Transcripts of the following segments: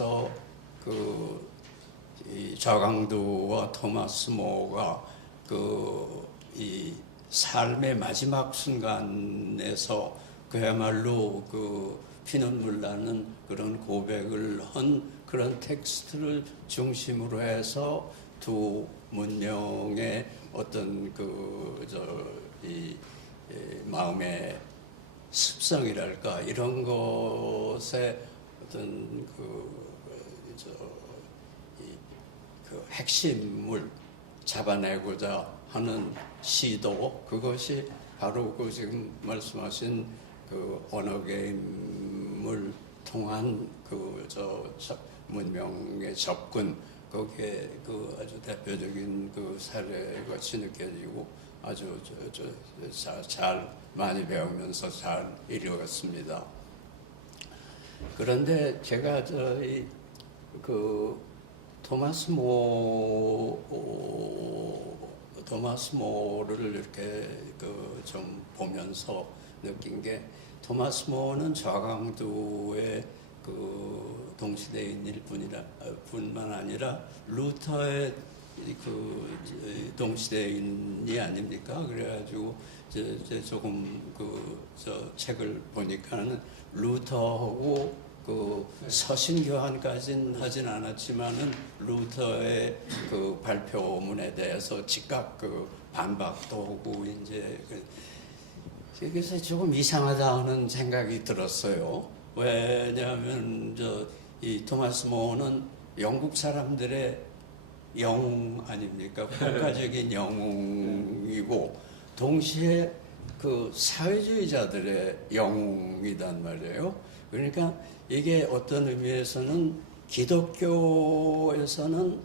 속에서 이 좌강두와 토마스 모가 이 삶의 마지막 순간에서 그야말로 피눈물 나는 그런 고백을 한 그런 텍스트를 중심으로 해서 두 문명의 어떤 이 마음의 습성이랄까 이런 것에 어떤 핵심을 잡아내고자 하는 시도, 그것이 바로 지금 말씀하신 언어 게임을 통한 문명의 접근, 거기에 아주 대표적인 사례 같이 느껴지고 아주 잘 많이 배우면서 잘 이루었습니다. 그런데 제가 토마스 모를 이렇게 좀 보면서 느낀 게, 토마스 모는 좌강두의 동시대인일 뿐만 아니라 루터의 동시대인이 아닙니까? 그래가지고 조금 책을 보니까는 루터하고 서신 교환까지는 하진 않았지만은 루터의 발표문에 대해서 즉각 반박도 하고 이제 그래서 조금 이상하다 하는 생각이 들었어요. 왜냐하면 이 토마스 모는 영국 사람들의 영웅 아닙니까? 국가적인 영웅이고 동시에 사회주의자들의 영웅이단 말이에요. 그러니까 이게 어떤 의미에서는 기독교에서는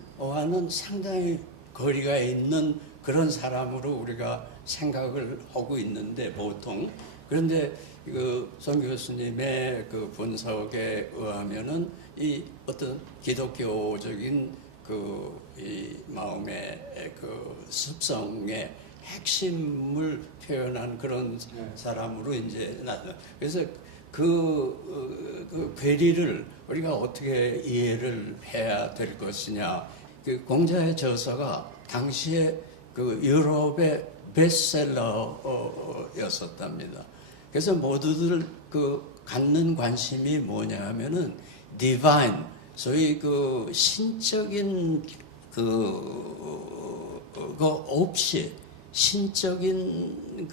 상당히 거리가 있는 그런 사람으로 우리가 생각을 하고 있는데 보통, 그런데 송 교수님의 분석에 의하면은 이 어떤 기독교적인 이 마음의 습성의 핵심을 표현한 그런 사람으로 이제 나타나. 그래서 그 괴리를 우리가 어떻게 이해를 해야 될 것이냐. 공자의 저서가 당시에 유럽의 베스트셀러였었답니다. 그래서 모두들 갖는 관심이 뭐냐 하면은 디바인, 소위 신적인 거 없이 신적인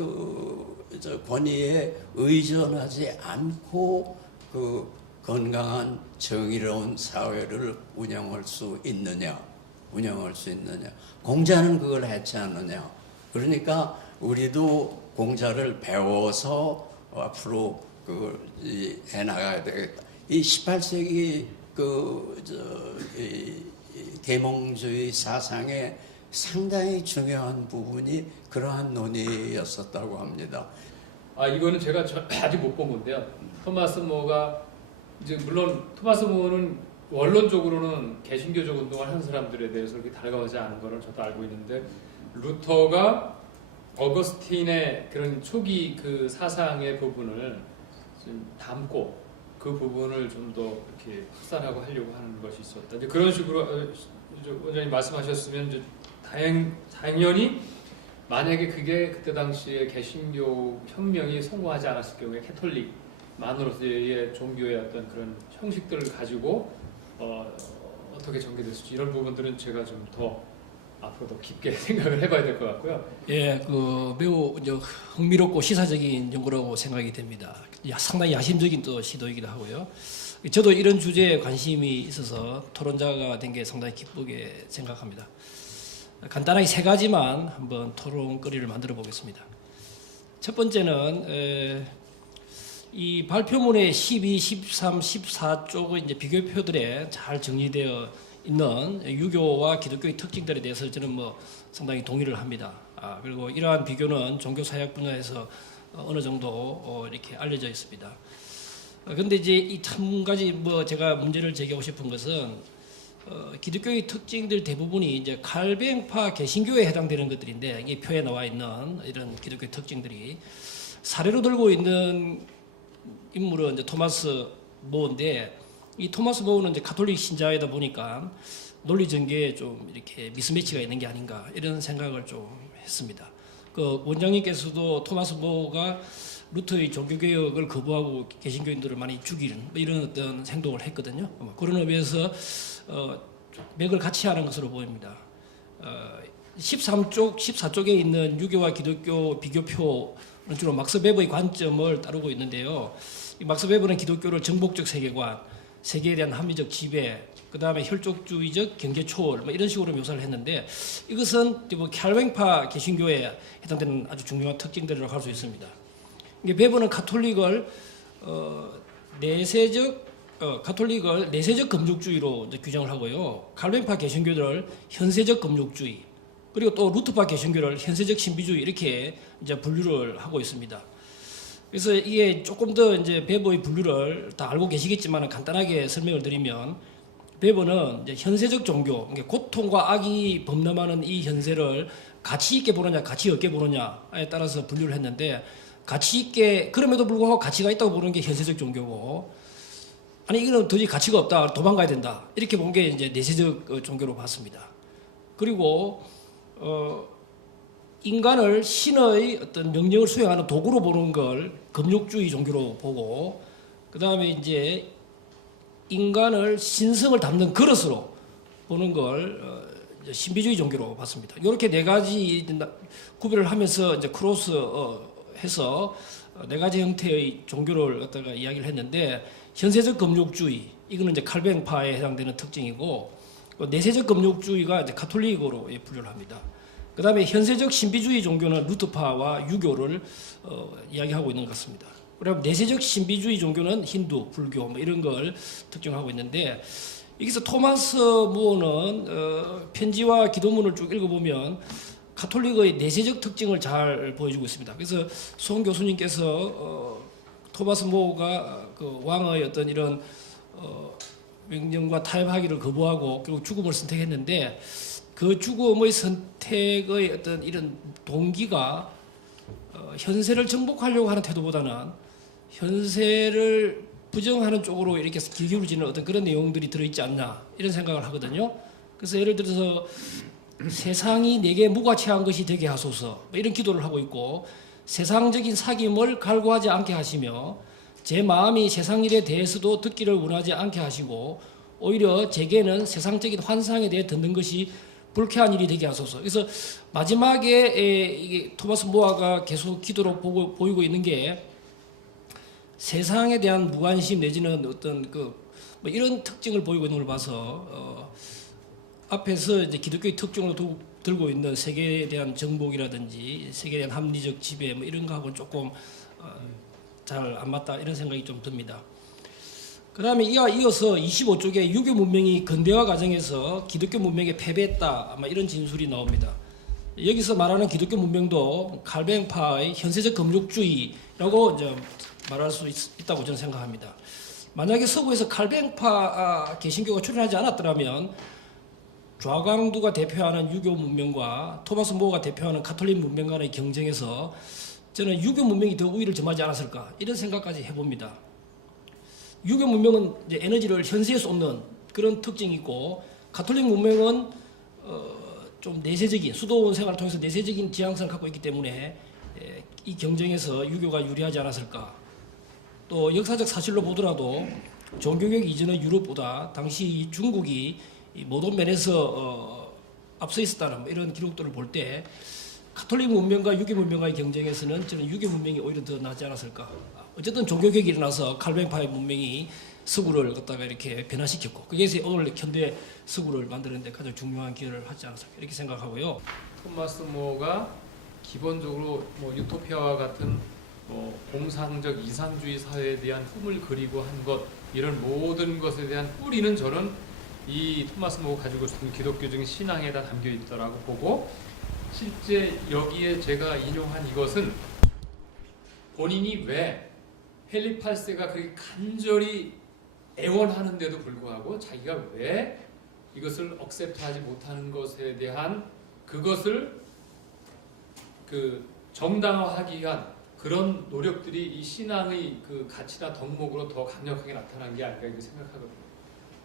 권위에 의존하지 않고 건강한 정의로운 사회를 운영할 수 있느냐. 공자는 그걸 했지 않느냐. 그러니까 우리도 공자를 배워서 앞으로 그걸 해나가야 되겠다. 이 18세기 이 계몽주의 사상의 상당히 중요한 부분이 그러한 논의였었다고 합니다. 이거는 제가 아직 못 본 건데요. 토마스 모가 이제 물론 토마스 모는 원론적으로는 개신교적 운동을 하는 사람들에 대해서 그렇게 달가워하지 않은 거는 저도 알고 있는데, 루터가 어거스틴의 그런 초기 사상의 부분을 좀 담고 그 부분을 좀 더 이렇게 확산하고 하려고 하는 것이 있었다. 이제 그런 식으로 원장님 말씀하셨으면 이제 당연히 만약에 그게 그때 당시에 개신교 혁명이 성공하지 않았을 경우에 캐톨릭만으로서의 종교의 어떤 그런 형식들을 가지고 어떻게 전개됐을지 이런 부분들은 제가 좀 더 앞으로 더 깊게 생각을 해봐야 될 것 같고요. 예, 매우 흥미롭고 시사적인 연구라고 생각이 됩니다. 상당히 야심적인 또 시도이기도 하고요. 저도 이런 주제에 관심이 있어서 토론자가 된 게 상당히 기쁘게 생각합니다. 간단하게 세 가지만 한번 토론거리를 만들어 보겠습니다. 첫 번째는 이 발표문의 12, 13, 14쪽의 이제 비교표들에 잘 정리되어 있는 유교와 기독교의 특징들에 대해서 저는 상당히 동의를 합니다. 그리고 이러한 비교는 종교사역 분야에서 어느 정도 이렇게 알려져 있습니다. 그런데 이제 이 한 가지 제가 문제를 제기하고 싶은 것은 기독교의 특징들 대부분이 이제 칼뱅파 개신교에 해당되는 것들인데, 이 표에 나와 있는 이런 기독교의 특징들이 사례로 들고 있는 인물은 이제 토마스 모인데, 이 토마스 모어는 이제 가톨릭 신자이다 보니까 논리 전개에 좀 이렇게 미스매치가 있는 게 아닌가 이런 생각을 좀 했습니다. 그 원장님께서도 토마스 모어가 루터의 종교개혁을 거부하고 개신교인들을 많이 죽이는 뭐 이런 어떤 행동을 했거든요. 그런 의미에서 맥을 같이 하는 것으로 보입니다. 14쪽에 있는 유교와 기독교 비교표는 주로 막스 베버의 관점을 따르고 있는데요. 이 막스 베버는 기독교를 정복적 세계관, 세계에 대한 합리적 지배, 그 다음에 혈족주의적 경제 초월 뭐 이런 식으로 묘사를 했는데 이것은 뭐 캘뱅파 개신교에 해당되는 아주 중요한 특징들이라고 할 수 있습니다. 베버는 가톨릭을 내세적 금욕주의로 규정을 하고요. 칼뱅파 개신교를 현세적 금욕주의, 그리고 또 루터파 개신교를 현세적 신비주의 이렇게 이제 분류를 하고 있습니다. 그래서 이게 조금 더 이제 베버의 분류를 다 알고 계시겠지만 간단하게 설명을 드리면 베버는 이제 현세적 종교, 그러니까 고통과 악이 범람하는 이 현세를 가치 있게 보느냐, 가치 없게 보느냐에 따라서 분류를 했는데 가치 있게 그럼에도 불구하고 가치가 있다고 보는 게 현세적 종교고 아니 이거는 도저히 가치가 없다, 도망가야 된다 이렇게 본 게 이제 내세적 종교로 봤습니다. 그리고 인간을 신의 어떤 명령을 수행하는 도구로 보는 걸 금욕주의 종교로 보고 그 다음에 이제 인간을 신성을 담는 그릇으로 보는 걸 신비주의 종교로 봤습니다. 이렇게 네 가지 구별을 하면서 이제 크로스 해서 네 가지 형태의 종교를 갖다가 이야기를 했는데 현세적 금욕주의 이거는 이제 칼뱅파에 해당되는 특징이고 내세적 금욕주의가 이제 가톨릭으로 분류를 합니다. 그 다음에 현세적 신비주의 종교는 루터파와 유교를 이야기하고 있는 것 같습니다. 그리고 내세적 신비주의 종교는 힌두, 불교 뭐 이런 걸 특징하고 있는데 여기서 토마스 무어는 편지와 기도문을 쭉 읽어보면 가톨릭의 내세적 특징을 잘 보여주고 있습니다. 그래서 송 교수님께서 토마스 모어가 그 왕의 어떤 이런 명령과 타협하기를 거부하고 결국 죽음을 선택했는데 그 죽음의 선택의 어떤 이런 동기가 현세를 정복하려고 하는 태도보다는 현세를 부정하는 쪽으로 이렇게 기울어지는 어떤 그런 내용들이 들어있지 않나 이런 생각을 하거든요. 그래서 예를 들어서 세상이 내게 무가치한 것이 되게 하소서 이런 기도를 하고 있고 세상적인 사귐을 갈구하지 않게 하시며 제 마음이 세상 일에 대해서도 듣기를 원하지 않게 하시고 오히려 제게는 세상적인 환상에 대해 듣는 것이 불쾌한 일이 되게 하소서. 그래서 마지막에 이게 토마스 모어가 계속 기도로 보이고 있는 게 세상에 대한 무관심 내지는 어떤 뭐 이런 특징을 보이고 있는 걸 봐서 앞에서 이제 기독교의 특징으로 들고 있는 세계에 대한 정복이라든지 세계에 대한 합리적 지배 뭐 이런 거하고는 조금 잘 안 맞다 이런 생각이 좀 듭니다. 그 다음에 이어서 25쪽에 유교 문명이 근대화 과정에서 기독교 문명에 패배했다 아마 이런 진술이 나옵니다. 여기서 말하는 기독교 문명도 칼뱅파의 현세적 금욕주의라고 이제 말할 수 있다고 저는 생각합니다. 만약에 서구에서 칼뱅파 개신교가 출현하지 않았더라면 좌광두가 대표하는 유교 문명과 토마스 모어가 대표하는 가톨릭 문명 간의 경쟁에서 저는 유교 문명이 더 우위를 점하지 않았을까 이런 생각까지 해봅니다. 유교 문명은 이제 에너지를 현세에 쏟는 그런 특징이 있고 가톨릭 문명은 좀 내세적인 수도원 생활을 통해서 내세적인 지향성을 갖고 있기 때문에 이 경쟁에서 유교가 유리하지 않았을까. 또 역사적 사실로 보더라도 종교개혁 이전의 유럽보다 당시 중국이 모든 면에서 앞서 있었다는 이런 기록들을 볼 때 가톨릭 문명과 유교 문명과의 경쟁에서는 저는 유교 문명이 오히려 더 낫지 않았을까. 어쨌든 종교개혁이 일어나서 칼뱅파의 문명이 서구를 갖다가 이렇게 변화시켰고 그게 오늘 현대 서구를 만드는 데 가장 중요한 기여를 하지 않았을까 이렇게 생각하고요. 토마스 모어가 기본적으로 뭐 유토피아와 같은 뭐 공상적 이상주의 사회에 대한 꿈을 그리고 한 것 이런 모든 것에 대한 뿌리는 저는 이 토마스 모어가 가지고 있는 기독교적인 신앙에 다 담겨 있더라고 보고 실제 여기에 제가 인용한 이것은 본인이 왜 펠립 8세가 그렇게 간절히 애원하는데도 불구하고 자기가 왜 이것을 억셉트하지 못하는 것에 대한 그것을 그 정당화하기 위한 그런 노력들이 이 신앙의 그 가치나 덕목으로 더 강력하게 나타난 게 아닐까 이렇게 생각하거든요.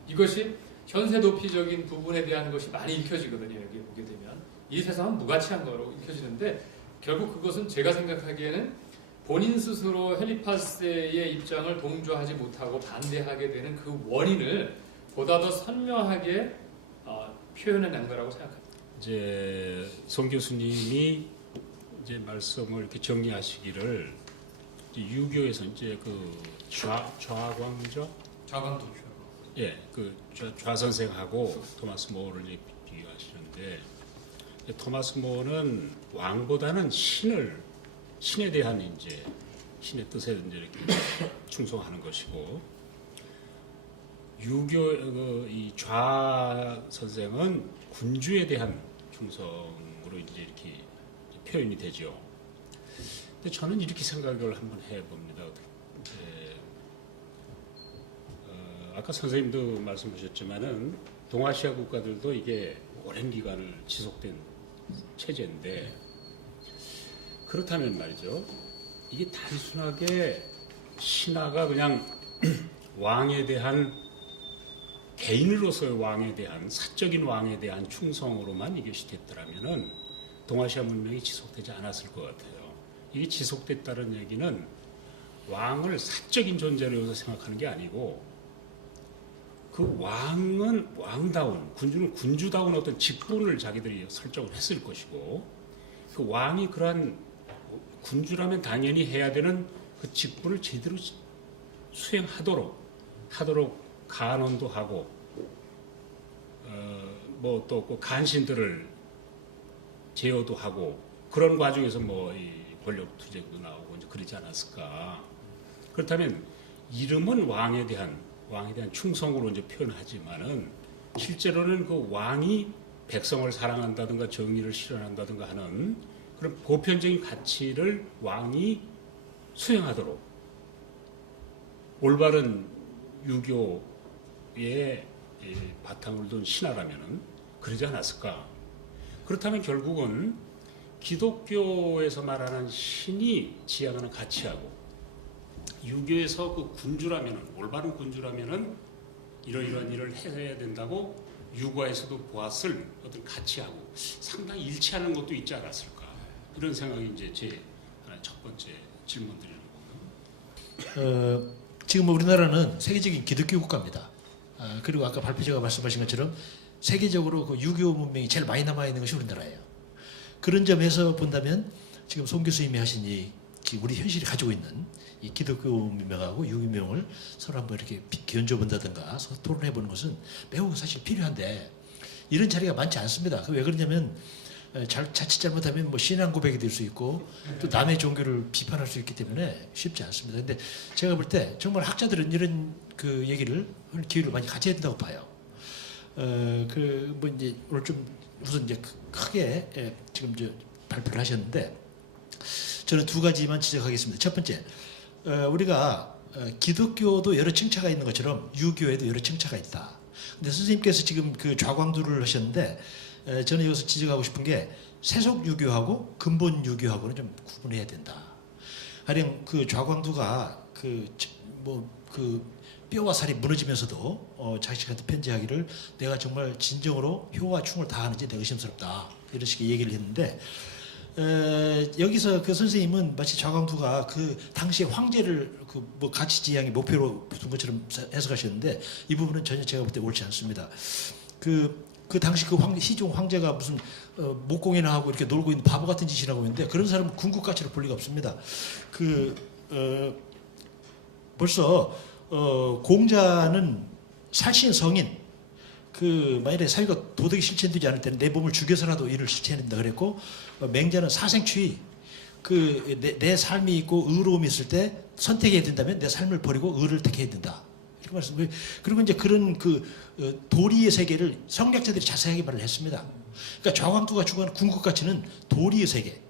이것이 현세도피적인 부분에 대한 것이 많이 읽혀지거든요. 여기 보게 되면 이 세상은 무가치한 거로 읽혀지는데 결국 그것은 제가 생각하기에는 본인 스스로 헬리파스의 입장을 동조하지 못하고 반대하게 되는 그 원인을 보다 더 선명하게 표현해낸 거라고 생각합니다. 이제 송 교수님이 이제 말씀을 이렇게 정리하시기를 이제 유교에서 이제 그 좌광조 좌광도 예, 그 좌선생하고 토마스 모어를 이제 비교하시는데 토마스 모어는 왕보다는 신에 대한 이제 신의 뜻에 이제 이렇게 충성하는 것이고 유교 이 좌 선생은 군주에 대한 충성으로 이제 이렇게 표현이 되죠. 근데 저는 이렇게 생각을 한번 해봅니다. 아까 선생님도 말씀하셨지만은 동아시아 국가들도 이게 오랜 기간을 지속된 체제인데 그렇다면 말이죠. 이게 단순하게 신하가 그냥 왕에 대한 개인으로서의 왕에 대한 사적인 왕에 대한 충성으로만 이것이 됐더라면은 동아시아 문명이 지속되지 않았을 것 같아요. 이게 지속됐다는 얘기는 왕을 사적인 존재로 생각하는 게 아니고 그 왕은 왕다운, 군주는 군주다운 어떤 직분을 자기들이 설정을 했을 것이고 그 왕이 그러한 군주라면 당연히 해야 되는 그 직분을 제대로 수행하도록 간언도 하고 뭐 또 그 간신들을 제어도 하고 그런 과정에서 뭐 이 권력 투쟁도 나오고 이제 그러지 않았을까. 그렇다면 이름은 왕에 대한 충성으로 이제 표현하지만은 실제로는 그 왕이 백성을 사랑한다든가 정의를 실현한다든가 하는 그런 보편적인 가치를 왕이 수행하도록 올바른 유교의 바탕을 둔 신하라면은 그러지 않았을까? 그렇다면 결국은 기독교에서 말하는 신이 지향하는 가치하고 유교에서 그 군주라면은 올바른 군주라면은 이러이러한 일을 해야 된다고 유가에서도 보았을 어떤 가치하고 상당히 일치하는 것도 있지 않았을까? 이런 생각이 이제 제 하나 첫 번째 질문 드리는 거고요. 지금 우리나라는 세계적인 기독교 국가입니다. 그리고 아까 발표자가 말씀하신 것처럼 세계적으로 그 유교 문명이 제일 많이 남아 있는 것이 우리나라예요. 그런 점에서 본다면 지금 송 교수님이 하신 이 우리 현실이 가지고 있는 이 기독교 문명하고 유교 문명을 서로 한번 이렇게 견줘본다든가 서로 토론해보는 것은 매우 사실 필요한데 이런 자리가 많지 않습니다. 왜 그러냐면 자칫 잘못하면 뭐 신앙 고백이 될 수 있고 또 남의 종교를 비판할 수 있기 때문에 쉽지 않습니다. 근데 제가 볼 때 정말 학자들은 이런 그 얘기를 기회를 많이 가져야 된다고 봐요. 뭐 이제 오늘 좀 우선 이제 크게 지금 발표를 하셨는데 저는 두 가지만 지적하겠습니다. 첫 번째, 우리가 기독교도 여러 층차가 있는 것처럼 유교에도 여러 층차가 있다. 근데 선생님께서 지금 그 좌광두를 하셨는데 저는 여기서 지적하고 싶은 게 세속 유교하고 근본 유교하고는 좀 구분해야 된다. 가령 그 좌광두가 뼈와 살이 무너지면서도 자식한테 편지하기를 내가 정말 진정으로 효와 충을 다하는지 내가 의심스럽다. 이런 식의 얘기를 했는데 여기서 그 선생님은 마치 좌광두가 그 당시에 황제를 뭐 가치지향의 목표로 둔 것처럼 해석하셨는데 이 부분은 전혀 제가 볼 때 옳지 않습니다. 그 당시 그 희종 황제가 무슨 목공이나 하고 이렇게 놀고 있는 바보 같은 짓을 하고 있는데 그런 사람은 궁극 가치를 볼 리가 없습니다. 벌써 공자는 살신 성인 만일에 사유가 도덕이 실천되지 않을 때는 내 몸을 죽여서라도 이를 실천해야 된다 그랬고 맹자는 사생추의 내 삶이 있고 의로움이 있을 때 선택해야 된다면 내 삶을 버리고 의를 택해야 된다. 이렇게 말씀드려요. 그리고 이제 그런 도리의 세계를 성략자들이 자세하게 말을 했습니다. 그러니까 좌광두가 추구하는 궁극 가치는 도리의 세계.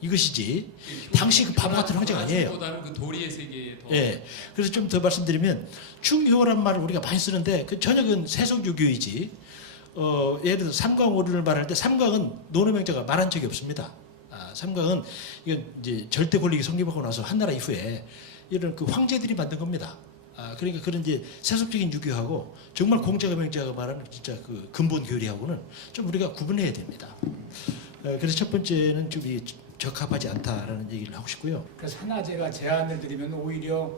이것이지 당시 그 바보 같은 황제가 아니에요. 보다는 그 도리의 세계에 더. 예. 그래서 좀 더 말씀드리면 충효란 말을 우리가 많이 쓰는데 전혀 그건 세속 유교이지. 예를 들어 삼광오류를 말할 때 삼광은 노노명자가 말한 적이 없습니다. 삼강은 이건 이제 절대 권력이 성립하고 나서 한나라 이후에 이런 그 황제들이 만든 겁니다. 그러니까 그런 이제 세속적인 유교하고 정말 공자가 명자가 말하는 진짜 그 근본 교리하고는 좀 우리가 구분해야 됩니다. 그래서 첫 번째는 좀 이 적합하지 않다라는 얘기를 하고 싶고요. 그래서 하나 제가 제안을 드리면 오히려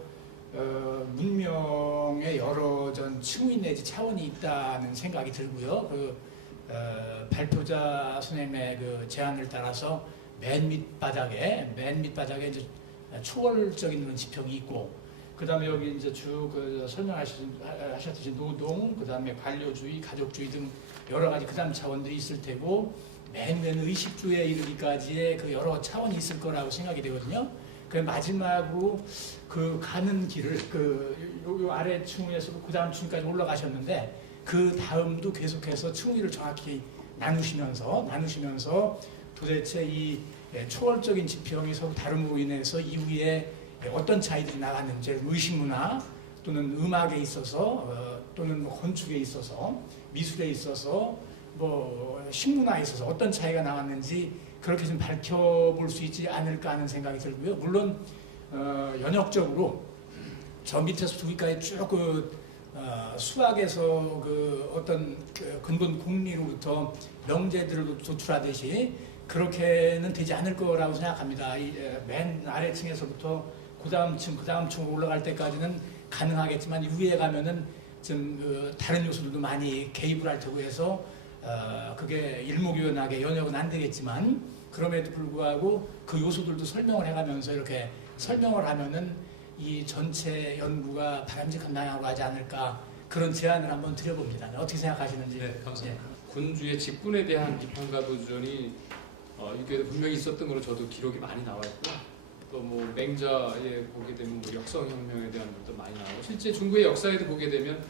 문명의 여러 층위 내지 차원이 있다는 생각이 들고요. 발표자 선생님의 그 제안을 따라서 맨 밑바닥에 이제 초월적인 그런 지평이 있고, 그다음에 여기 이제 쭉 설명하셨듯이 노동, 그다음에 관료주의, 가족주의 등 여러 가지 그다음 차원들이 있을 테고, 맨 의식주의에 이르기까지의 그 여러 차원이 있을 거라고 생각이 되거든요. 그 마지막으로 그 가는 길을 요 아래 층위에서 그 다음 층까지 올라가셨는데, 그 다음도 계속해서 층위를 정확히 나누시면서 도대체 이 초월적인 지평이 서로 다름으로 인해서 이후에 어떤 차이들이 나갔는지, 의식문화 또는 음악에 있어서 또는 뭐 건축에 있어서 미술에 있어서 뭐 식문화에 있어서 어떤 차이가 나왔는지 그렇게 좀 밝혀볼 수 있지 않을까 하는 생각이 들고요. 물론 연역적으로 저 밑에서 저기까지 쭉 수학에서 그 어떤 그 근본 공리로부터 명제들을 도출하듯이 그렇게는 되지 않을 거라고 생각합니다. 맨 아래층에서부터 그 다음 층으로 올라갈 때까지는 가능하겠지만, 위에 가면은 좀 다른 요소들도 많이 개입을 할 테고 해서 그게 일목요연하게 연역은 안 되겠지만, 그럼에도 불구하고 그 요소들도 설명을 해가면서 이렇게 설명을 하면은 이 전체 연구가 바람직한 방향으로 가지 않을까, 그런 제안을 한번 드려봅니다. 어떻게 생각하시는지. 네, 감사합니다. 군주의 직분에 대한 비판과 도전이 유교에도 분명히 있었던 걸로 저도 기록이 많이 나와 있고요. 또 뭐 맹자에 보게 되면 뭐 역성혁명에 대한 것도 많이 나오고, 실제 중국의 역사에도 보게 되면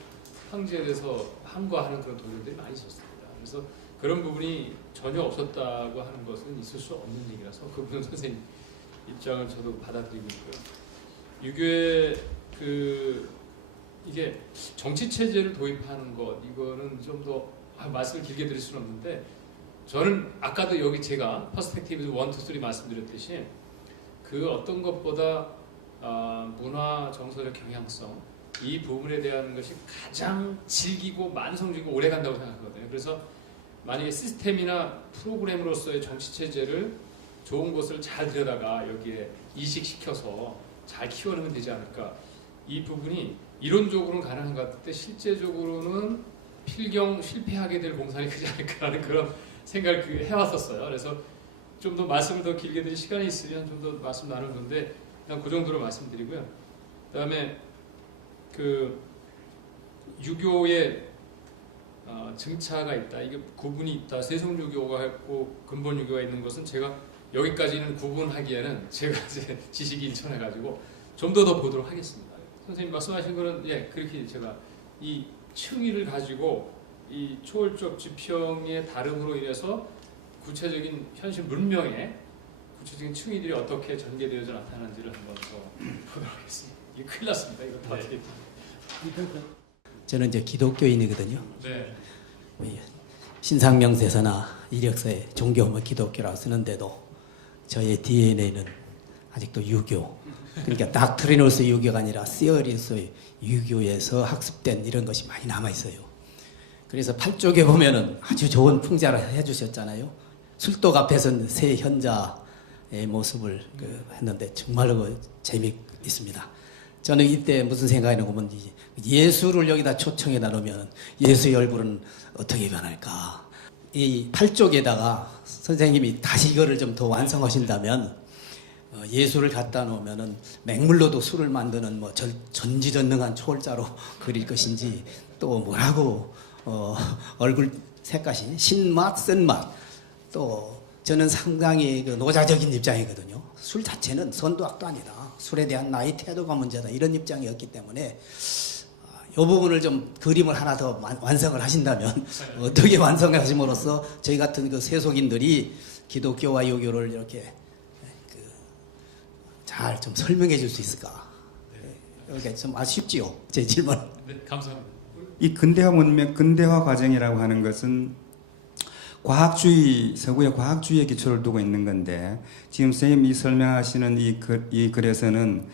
황제에 대해서 항거하는 그런 도전들이 많이 있었습니다. 그래서 그런 부분이 전혀 없었다고 하는 것은 있을 수 없는 얘기라서 그분 선생님 입장을 저도 받아들이고 있고요. 유교의 이게 정치 체제를 도입하는 것, 이거는 좀 더 말씀을 길게 드릴 수는 없는데, 저는 아까도 여기 제가 퍼스펙티브 1, 2, 3 말씀드렸듯이 그 어떤 것보다 문화 정서적 경향성, 이 부분에 대한 것이 가장 질기고 만성적이고 오래 간다고 생각하거든요. 그래서 만약에 시스템이나 프로그램으로서의 정치 체제를 좋은 것을 잘 들여다가 여기에 이식시켜서 잘 키워내면 되지 않을까. 이 부분이 이론적으로는 가능한 것 같은데 실제적으로는 필경 실패하게 될 공산이 크지 않을까라는 그런 생각을 해왔었어요. 그래서 좀 더 말씀을 더 길게 드릴 시간이 있으면 좀 더 말씀 나눌 건데, 그냥 그 정도로 말씀드리고요. 그다음에 그 유교의 증차가 있다, 이게 구분이 있다, 세속유교가 있고 근본 유교가 있는 것은 제가 여기까지는 구분하기에는 제가 이제 지식이 일천해가지고 좀 더 보도록 하겠습니다. 선생님 말씀하신 거는 그렇게 제가 이 층위를 가지고 이 초월적 지평의 다름으로 인해서 구체적인 현실 문명의 구체적인 층위들이 어떻게 전개되어져 나타나는지를 한번 더 보도록 하겠습니다. 이게 큰일 났습니다. 이거 다 어떻게. 저는 이제 기독교인이거든요. 네. 신상명세서나 이력서에 종교 뭐 기독교라고 쓰는데도 저의 DNA는 아직도 유교. 그러니까 닥트리노스 유교가 아니라 시어리스 유교에서 학습된 이런 것이 많이 남아 있어요. 그래서 8쪽에 보면은 아주 좋은 풍자를 해주셨잖아요. 술독 앞에서는 새 현자의 모습을 했는데 정말로 재미있습니다. 저는 이때 무슨 생각이 나면 예수를 여기다 초청해다 놓으면 예수의 얼굴은 어떻게 변할까. 이 8쪽에다가 선생님이 다시 이거를 좀 더 완성하신다면 예수를 갖다 놓으면은 맹물로도 술을 만드는 뭐 전지전능한 초월자로 그릴 것인지, 또 뭐라고 얼굴 색깔이 신맛, 쓴맛, 또 저는 상당히 노자적인 입장이거든요. 술 자체는 선도악도 아니다, 술에 대한 나의 태도가 문제다, 이런 입장이었기 때문에 이 부분을 좀 그림을 하나 더 완성을 하신다면 어떻게 완성하심으로써 저희 같은 그 세속인들이 기독교와 유교를 이렇게 잘 좀 설명해 줄 수 있을까. 이렇게 좀 아쉽지요, 제 질문. 네, 감사합니다. 이 근대화 문명, 근대화 과정이라고 하는 것은 과학주의, 서구의 과학주의에 기초를 두고 있는 건데 지금 선생님이 설명하시는 이 글에서는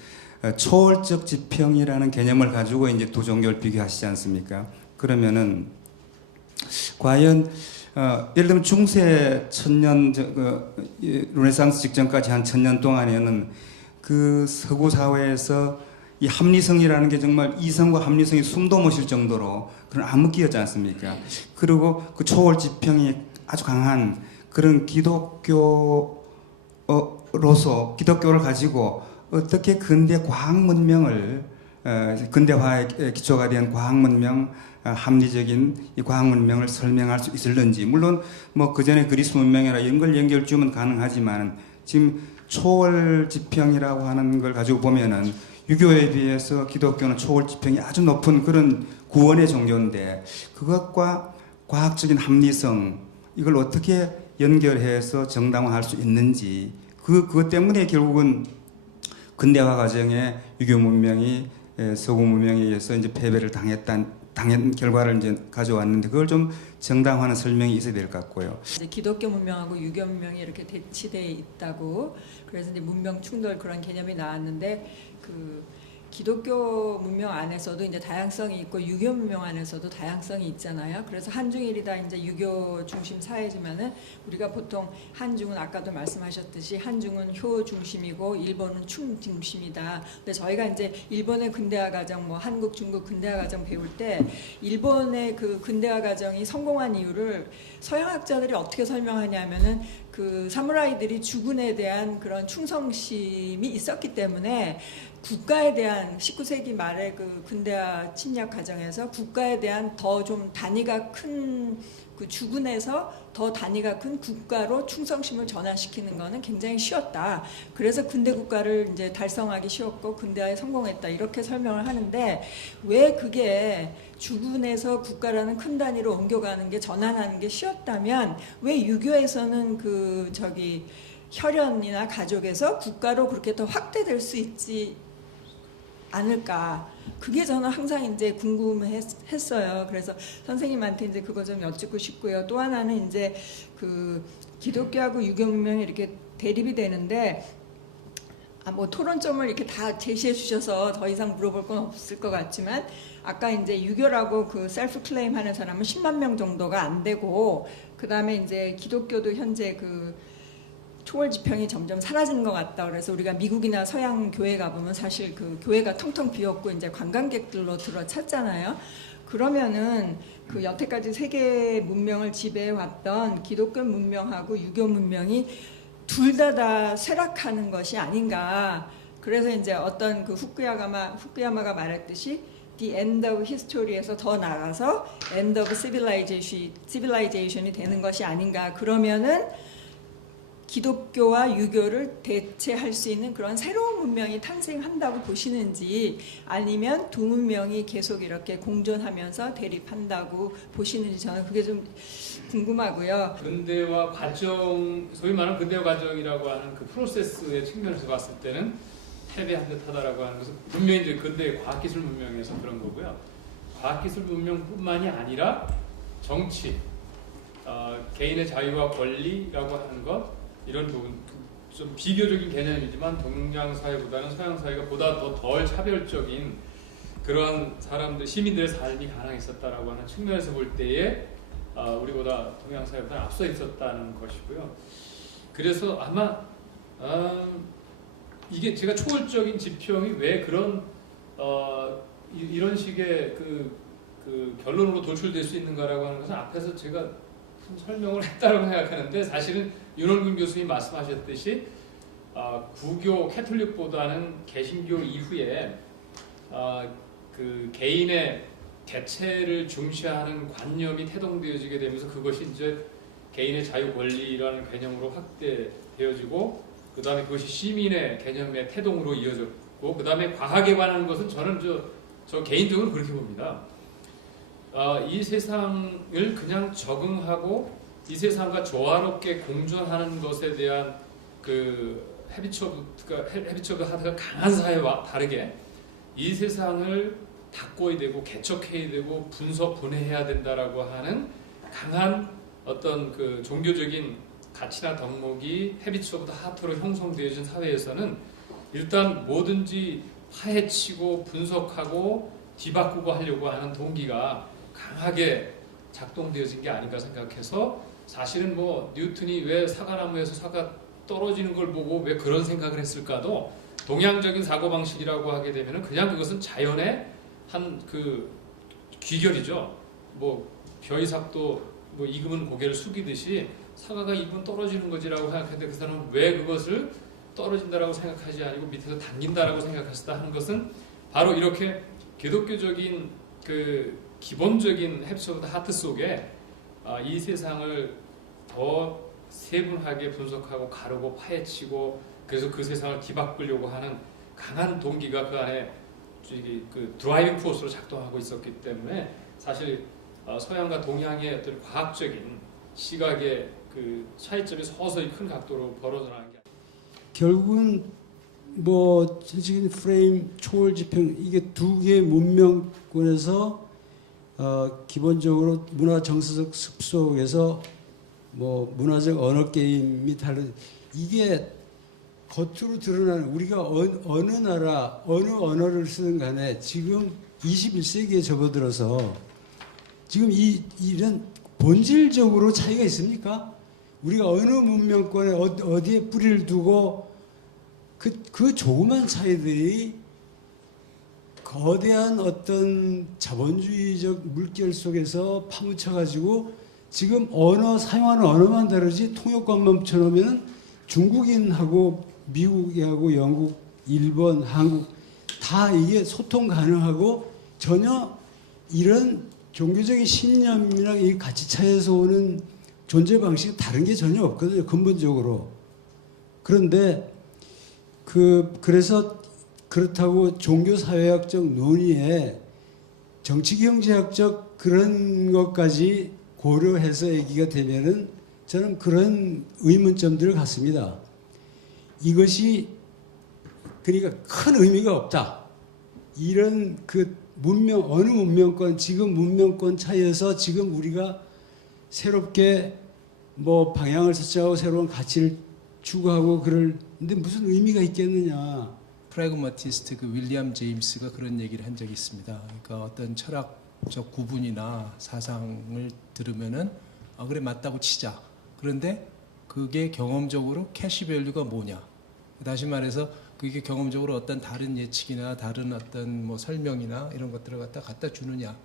초월적 지평이라는 개념을 가지고 이제 두 종교를 비교하시지 않습니까? 그러면은 과연 예를 들면 중세 천년 르네상스 직전까지 한 1000년 동안에는 그 서구 사회에서 이 합리성이라는 게 정말 이성과 합리성이 숨도 못 쉴 정도로 그런 암흑기였지 않습니까? 그리고 그 초월 지평이 아주 강한 그런 기독교를 가지고 어떻게 근대 과학 문명을 근대화의 기초가 된 과학 문명, 합리적인 이 과학 문명을 설명할 수 있을는지. 물론 뭐 그 전에 그리스 문명이나 이런 걸 연결 주면 가능하지만 지금 초월 지평이라고 하는 걸 가지고 보면은 유교에 비해서 기독교는 초월 지평이 아주 높은 그런 구원의 종교인데 그것과 과학적인 합리성 이걸 어떻게 연결해서 정당화할 수 있는지 그것 때문에 결국은 근대화 과정에 유교 문명이 서구 문명에 의해서 이제 패배를 당한 결과를 이제 가져왔는데 그걸 좀 정당화하는 설명이 있어야 될 것 같고요. 이제 기독교 문명하고 유교 문명이 이렇게 대치돼 있다고 그래서 이제 문명 충돌 그런 개념이 나왔는데 그 기독교 문명 안에서도 이제 다양성이 있고 유교 문명 안에서도 다양성이 있잖아요. 그래서 한중일이 다 이제 유교 중심 사회지만은 우리가 보통 한중은 아까도 말씀하셨듯이 한중은 효 중심이고 일본은 충 중심이다. 근데 저희가 이제 일본의 근대화 과정, 뭐 한국, 중국 근대화 과정 배울 때 일본의 그 근대화 과정이 성공한 이유를 서양학자들이 어떻게 설명하냐면은 그 사무라이들이 주군에 대한 그런 충성심이 있었기 때문에 국가에 대한 19세기 말의 그 근대화 침략 과정에서 국가에 대한 더 좀 단위가 큰 그 주군에서 더 단위가 큰 국가로 충성심을 전환시키는 것은 굉장히 쉬웠다. 그래서 근대 국가를 이제 달성하기 쉬웠고 근대화에 성공했다. 이렇게 설명을 하는데 왜 그게 주군에서 국가라는 큰 단위로 옮겨가는 게 전환하는 게 쉬웠다면 왜 유교에서는 그 저기 혈연이나 가족에서 국가로 그렇게 더 확대될 수 있지 않을까. 그게 저는 항상 이제 궁금했어요. 그래서 선생님한테 이제 그거 좀 여쭙고 싶고요. 또 하나는 이제 그 기독교하고 유교 문명이 이렇게 대립이 되는데 뭐 토론점을 이렇게 다 제시해 주셔서 더 이상 물어볼 건 없을 것 같지만 아까 이제 유교라고 그 셀프 클레임 하는 사람은 10만 명 정도가 안 되고 그 다음에 이제 기독교도 현재 그 초월 지평이 점점 사라지는 것 같다. 그래서 우리가 미국이나 서양 교회 가보면 사실 그 교회가 텅텅 비었고 이제 관광객들로 들어찼잖아요. 그러면은 그 여태까지 세계 문명을 지배해 왔던 기독교 문명하고 유교 문명이 둘 다 쇠락하는 것이 아닌가. 그래서 이제 어떤 그 후쿠야마가 말했듯이 The end of history에서 더 나가서 end of civilization이 되는 것이 아닌가. 그러면은 기독교와 유교를 대체할 수 있는 그런 새로운 문명이 탄생한다고 보시는지 아니면 두 문명이 계속 이렇게 공존하면서 대립한다고 보시는지 저는 그게 좀 궁금하고요. 근대화 과정, 소위 말하는 근대화 과정이라고 하는 그 프로세스의 측면에서 봤을 때는 패배한 듯하다라고 하는 것은 분명히 이제 근대 과학기술 문명에서 그런 거고요. 과학기술 문명뿐만이 아니라 정치, 개인의 자유와 권리라고 하는 것 이런 부분 좀 비교적인 개념이지만 동양 사회보다는 서양 사회가 보다 덜 차별적인 그런 사람들 시민들의 삶이 가능했었다라고 하는 측면에서 볼 때에 우리보다 동양 사회보다 앞서 있었다는 것이고요. 그래서 아마 이게 제가 초월적인 지평이 왜 그런 이런 식의 그 결론으로 도출될 수 있는가라고 하는 것은 앞에서 제가 설명을 했다고 생각하는데 사실은 윤원근 교수님이 말씀하셨듯이 구교 캐톨릭보다는 개신교 이후에 그 개인의 개체를 중시하는 관념이 태동되어지게 되면서 그것이 이제 개인의 자유 권리라는 개념으로 확대되어지고 그 다음에 그것이 시민의 개념의 태동으로 이어졌고 그 다음에 과학에 관한 것은 저는 저 개인적으로 그렇게 봅니다. 이 세상을 그냥 적응하고 이 세상과 조화롭게 공존하는 것에 대한 그 헤비처드 하드가 강한 사회와 다르게 이 세상을 닦고야 되고 개척해야 되고 분해해야 된다라고 하는 강한 어떤 그 종교적인 가치나 덕목이 헤비츠 오브 더 하트로 형성되어진 사회에서는 일단 뭐든지 파헤치고 분석하고 뒤바꾸고 하려고 하는 동기가 강하게 작동되어진 게 아닌가 생각해서 사실은 뭐 뉴턴이 왜 사과나무에서 사과 떨어지는 걸 보고 왜 그런 생각을 했을까도 동양적인 사고방식이라고 하게 되면 그냥 그것은 자연의 한 그 귀결이죠. 뭐 벼이삭도 뭐 익으면 고개를 숙이듯이 사과가 익으면 떨어지는 거지라고 생각했는데 그 사람은 왜 그것을 떨어진다라고 생각하지 아니고 밑에서 당긴다라고 생각했다 하는 것은 바로 이렇게 기독교적인 그 기본적인 헤비츠 오브 더 하트 속에 이 세상을 더 세분하게 분석하고 가르고 파헤치고 그래서 그 세상을 뒤바꾸려고 하는 강한 동기가 그 안에 그 드라이빙 포스로 작동하고 있었기 때문에 사실 서양과 동양의 어떤 과학적인 시각의 그 차이점이 서서히 큰 각도로 벌어져나가는 게 결국은 뭐 전체적인 프레임, 초월 지평 이게 두 개의 문명권에서 기본적으로 문화 정서적 습속에서 뭐 문화적 언어 게임이 다른 이게 겉으로 드러나는 우리가 어느 나라 어느 언어를 쓰든 간에 지금 21세기에 접어들어서 지금 이런 본질적으로 차이가 있습니까? 우리가 어느 문명권에 어디에 뿌리를 두고 그 조그만 차이들이 거대한 어떤 자본주의적 물결 속에서 파묻혀가지고 지금 사용하는 언어만 다르지 통역관만 쳐놓으면 중국인하고 미국하고 영국, 일본, 한국 다 이게 소통 가능하고 전혀 이런 종교적인 신념이나 이 가치 차이에서 오는 존재 방식이 다른 게 전혀 없거든요. 근본적으로. 그런데 그래서 그렇다고 종교사회학적 논의에 정치경제학적 그런 것까지 고려해서 얘기가 되면은 저는 그런 의문점들을 갖습니다. 이것이 그러니까 큰 의미가 없다. 이런 그 어느 문명권, 지금 문명권 차이에서 지금 우리가 새롭게 뭐 방향을 설정하고 새로운 가치를 추구하고 근데 무슨 의미가 있겠느냐. 프래그마티스트 그 윌리엄 제임스가 그런 얘기를 한 적이 있습니다. 그러니까 어떤 철학적 구분이나 사상을 들으면은 그래 맞다고 치자. 그런데 그게 경험적으로 캐시밸류가 뭐냐? 다시 말해서 그게 경험적으로 어떤 다른 예측이나 다른 어떤 뭐 설명이나 이런 것들을 갖다 주느냐?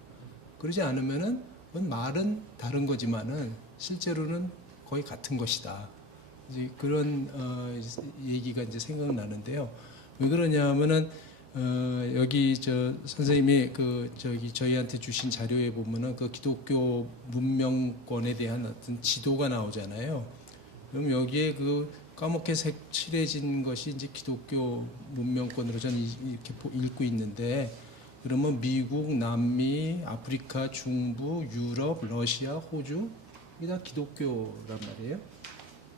그러지 않으면은 말은 다른 거지만은 실제로는 거의 같은 것이다. 이제 그런 얘기가 이제 생각나는데요. 왜 그러냐면은 여기 선생님이 저희한테 주신 자료에 보면은 그 기독교 문명권에 대한 어떤 지도가 나오잖아요. 그럼 여기에 그 까맣게 칠해진 것이 이제 기독교 문명권으로 저는 이렇게 읽고 있는데, 그러면 미국, 남미, 아프리카, 중부, 유럽, 러시아, 호주 이게 다 기독교란 말이에요.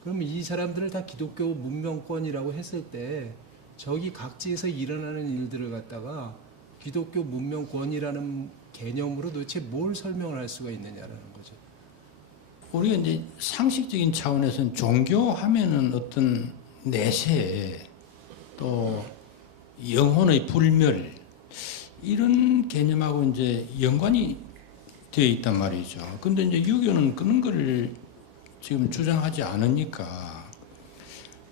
그러면 이 사람들을 다 기독교 문명권이라고 했을 때 저기 각지에서 일어나는 일들을 갖다가 기독교 문명권이라는 개념으로 도대체 뭘 설명을 할 수가 있느냐라는 거죠. 우리가 이제 상식적인 차원에서는 종교하면은 어떤 내세 또 영혼의 불멸 이런 개념하고 이제 연관이 되어 있단 말이죠. 근데 이제 유교는 그런 걸 지금 주장하지 않으니까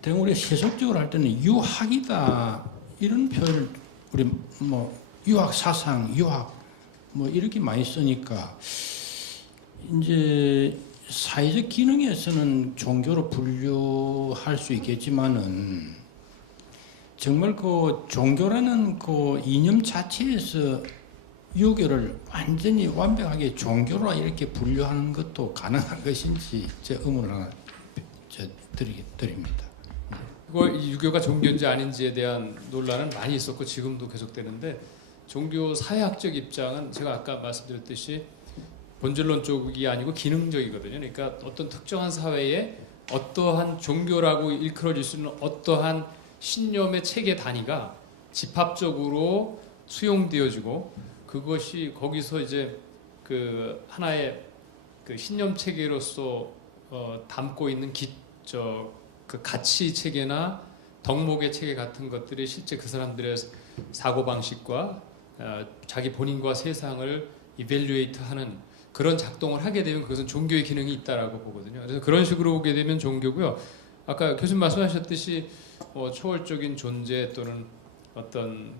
대부분 우리가 세속적으로 할 때는 유학이다 이런 표현을 우리 뭐 유학 사상, 유학 뭐 이렇게 많이 쓰니까 이제 사회적 기능에서는 종교로 분류할 수 있겠지만은 정말 그 종교라는 그 이념 자체에서 유교를 완전히 완벽하게 종교로 이렇게 분류하는 것도 가능한 것인지 제 의문을 하나 드립니다. 유교가 종교인지 아닌지에 대한 논란은 많이 있었고 지금도 계속되는데, 종교 사회학적 입장은 제가 아까 말씀드렸듯이 본질론 쪽이 아니고 기능적이거든요. 그러니까 어떤 특정한 사회에 어떠한 종교라고 일컬어질 수 있는 어떠한 신념의 체계 단위가 집합적으로 수용되어지고 그것이 거기서 이제 그 하나의 그 신념 체계로서 담고 있는 그 가치 체계나 덕목의 체계 같은 것들이 실제 그 사람들의 사고 방식과 자기 본인과 세상을 이밸류에이트하는 그런 작동을 하게 되면 그것은 종교의 기능이 있다라고 보거든요. 그래서 그런 식으로 보게 되면 종교고요. 아까 교수님 말씀하셨듯이 초월적인 존재 또는 어떤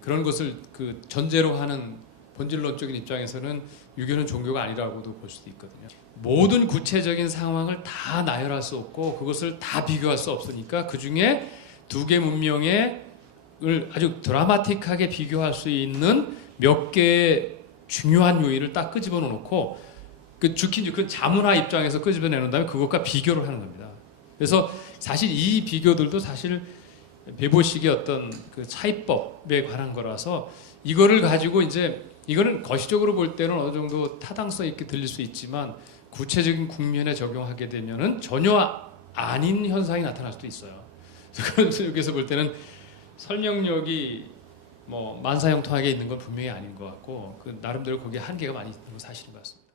그런 것을 그 전제로 하는 본질론적인 입장에서는 유교는 종교가 아니라고도 볼 수도 있거든요. 모든 구체적인 상황을 다 나열할 수 없고 그것을 다 비교할 수 없으니까 그 중에 두 개 문명을 아주 드라마틱하게 비교할 수 있는 몇 개의 중요한 요인을 딱 끄집어 놓고 그 자문화 입장에서 끄집어 내놓은 다음에 그것과 비교를 하는 겁니다. 그래서 사실 이 비교들도 사실 배보식의 어떤 그 차이법에 관한 거라서 이거를 가지고 이제 이거는 거시적으로 볼 때는 어느 정도 타당성 있게 들릴 수 있지만 구체적인 국면에 적용하게 되면은 전혀 아닌 현상이 나타날 수도 있어요. 그래서 여기서 볼 때는 설명력이 뭐 만사형통하게 있는 건 분명히 아닌 것 같고 그 나름대로 거기에 한계가 많이 있는 건 사실인 것 같습니다.